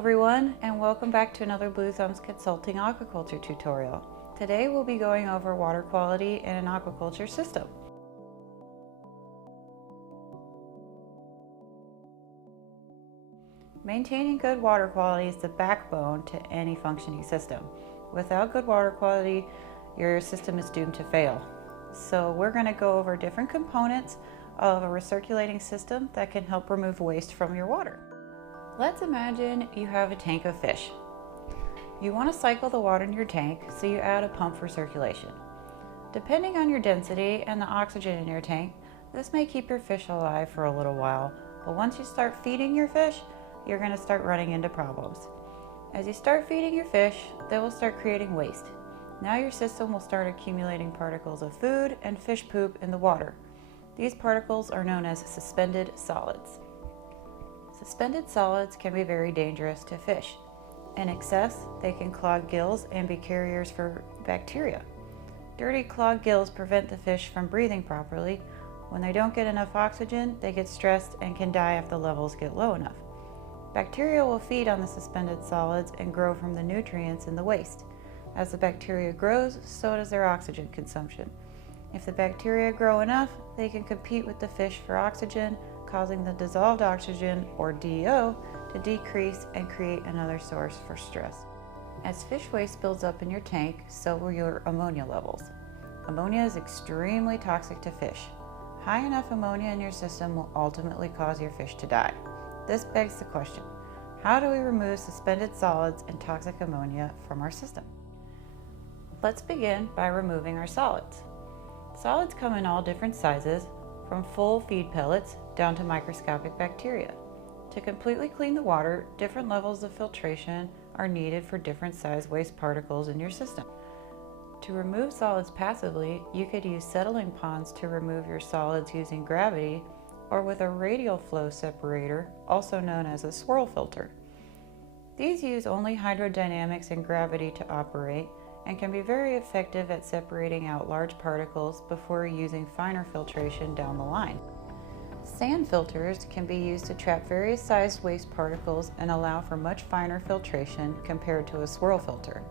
everyone, and welcome back to another Blue Thumbs Consulting Aquaculture tutorial. Today we'll be going over water quality in an aquaculture system. Maintaining good water quality is the backbone to any functioning system. Without good water quality, your system is doomed to fail. So we're going to go over different components of a recirculating system that can help remove waste from your water. Let's imagine you have a tank of fish. You want to cycle the water in your tank, so you add a pump for circulation. Depending on your density and the oxygen in your tank, this may keep your fish alive for a little while, but once you start feeding your fish, you're going to start running into problems. As you start feeding your fish, they will start creating waste. Now your system will start accumulating particles of food and fish poop in the water. These particles are known as suspended solids. Suspended solids can be very dangerous to fish. In excess, they can clog gills and be carriers for bacteria. Dirty clogged gills prevent the fish from breathing properly. When they don't get enough oxygen, they get stressed and can die if the levels get low enough. Bacteria will feed on the suspended solids and grow from the nutrients in the waste. As the bacteria grows, so does their oxygen consumption. If the bacteria grow enough, they can compete with the fish for oxygen, causing the dissolved oxygen, or DO, to decrease and create another source for stress. As fish waste builds up in your tank, so will your ammonia levels. Ammonia is extremely toxic to fish. High enough ammonia in your system will ultimately cause your fish to die. This begs the question, how do we remove suspended solids and toxic ammonia from our system? Let's begin by removing our solids. Solids come in all different sizes, from full feed pellets down to microscopic bacteria. To completely clean the water, different levels of filtration are needed for different size waste particles in your system. To remove solids passively, you could use settling ponds to remove your solids using gravity, or with a radial flow separator, also known as a swirl filter. These use only hydrodynamics and gravity to operate, and can be very effective at separating out large particles before using finer filtration down the line. Sand filters can be used to trap various sized waste particles and allow for much finer filtration compared to a swirl filter.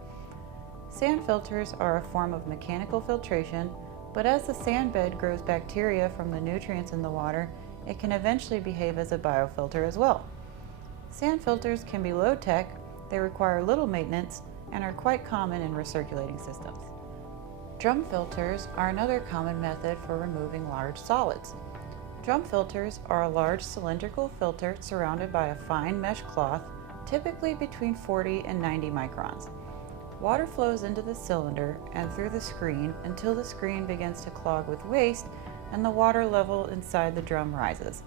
Sand filters are a form of mechanical filtration, but as the sand bed grows bacteria from the nutrients in the water, it can eventually behave as a biofilter as well. Sand filters can be low tech, they require little maintenance, and are quite common in recirculating systems. Drum filters are another common method for removing large solids. Drum filters are a large cylindrical filter surrounded by a fine mesh cloth, typically between 40 and 90 microns. Water flows into the cylinder and through the screen until the screen begins to clog with waste and the water level inside the drum rises.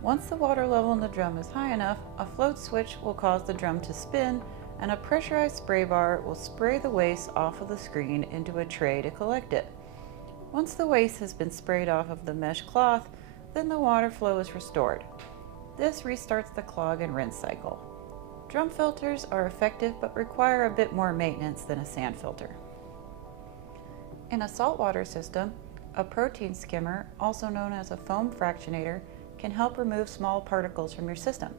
Once the water level in the drum is high enough, a float switch will cause the drum to spin, and a pressurized spray bar will spray the waste off of the screen into a tray to collect it. Once the waste has been sprayed off of the mesh cloth, then the water flow is restored. This restarts the clog and rinse cycle. Drum filters are effective but require a bit more maintenance than a sand filter. In a saltwater system, a protein skimmer, also known as a foam fractionator, can help remove small particles from your system.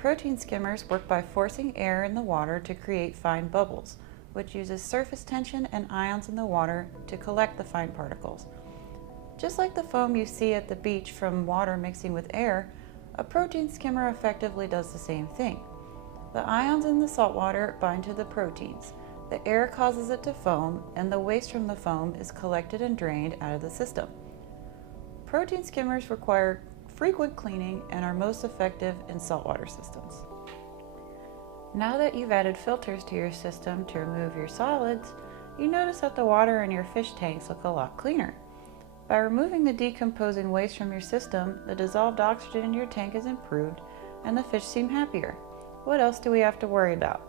Protein skimmers work by forcing air in the water to create fine bubbles, which uses surface tension and ions in the water to collect the fine particles. Just like the foam you see at the beach from water mixing with air, a protein skimmer effectively does the same thing. The ions in the saltwater bind to the proteins. The air causes it to foam, and the waste from the foam is collected and drained out of the system. Protein skimmers require frequent cleaning and are most effective in saltwater systems. Now that you've added filters to your system to remove your solids, you notice that the water in your fish tanks look a lot cleaner. By removing the decomposing waste from your system, the dissolved oxygen in your tank is improved and the fish seem happier. What else do we have to worry about?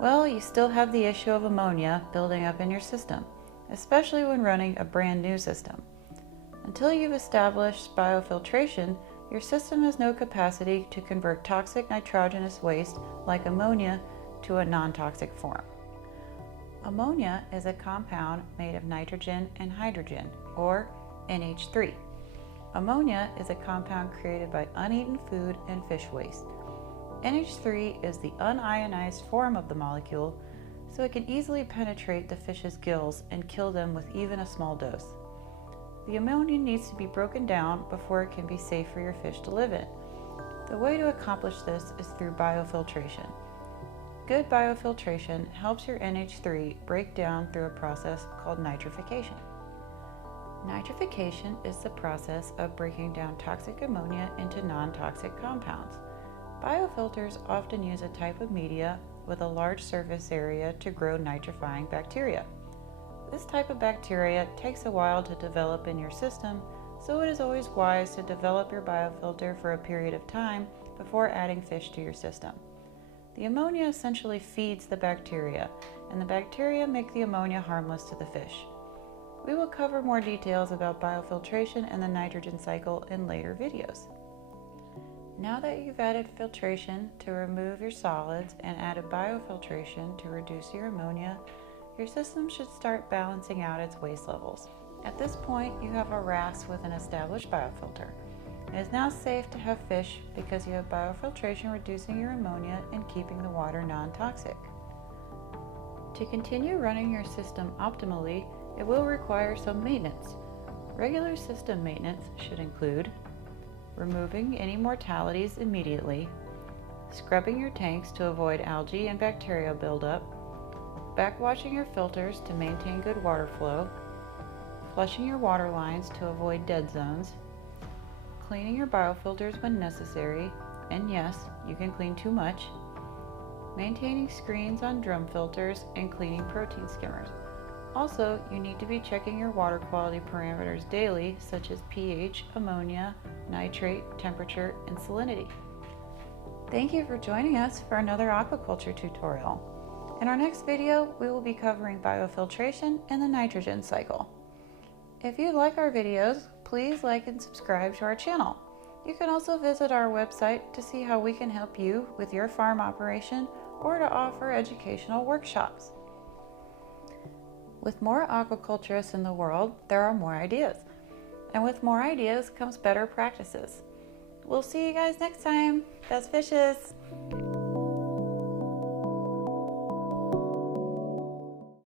Well, you still have the issue of ammonia building up in your system, especially when running a brand new system. Until you've established biofiltration, your system has no capacity to convert toxic nitrogenous waste like ammonia to a non-toxic form. Ammonia is a compound made of nitrogen and hydrogen, or NH3. Ammonia is a compound created by uneaten food and fish waste. NH3 is the unionized form of the molecule, so it can easily penetrate the fish's gills and kill them with even a small dose. The ammonia needs to be broken down before it can be safe for your fish to live in. The way to accomplish this is through biofiltration. Good biofiltration helps your NH3 break down through a process called nitrification. Nitrification is the process of breaking down toxic ammonia into non-toxic compounds. Biofilters often use a type of media with a large surface area to grow nitrifying bacteria. This type of bacteria takes a while to develop in your system, so it is always wise to develop your biofilter for a period of time before adding fish to your system. The ammonia essentially feeds the bacteria, and the bacteria make the ammonia harmless to the fish. We will cover more details about biofiltration and the nitrogen cycle in later videos. Now that you've added filtration to remove your solids and added biofiltration to reduce your ammonia, your system should start balancing out its waste levels. At this point, you have a RAS with an established biofilter. It is now safe to have fish because you have biofiltration reducing your ammonia and keeping the water non-toxic. To continue running your system optimally, it will require some maintenance. Regular system maintenance should include removing any mortalities immediately, scrubbing your tanks to avoid algae and bacterial buildup, backwashing your filters to maintain good water flow, flushing your water lines to avoid dead zones, cleaning your biofilters when necessary, and yes, you can clean too much, maintaining screens on drum filters, and cleaning protein skimmers. Also, you need to be checking your water quality parameters daily, such as pH, ammonia, nitrate, temperature, and salinity. Thank you for joining us for another aquaculture tutorial. In our next video, we will be covering biofiltration and the nitrogen cycle. If you like our videos, please like and subscribe to our channel. You can also visit our website to see how we can help you with your farm operation or to offer educational workshops. With more aquaculturists in the world, there are more ideas. And with more ideas comes better practices. We'll see you guys next time. Best fishes!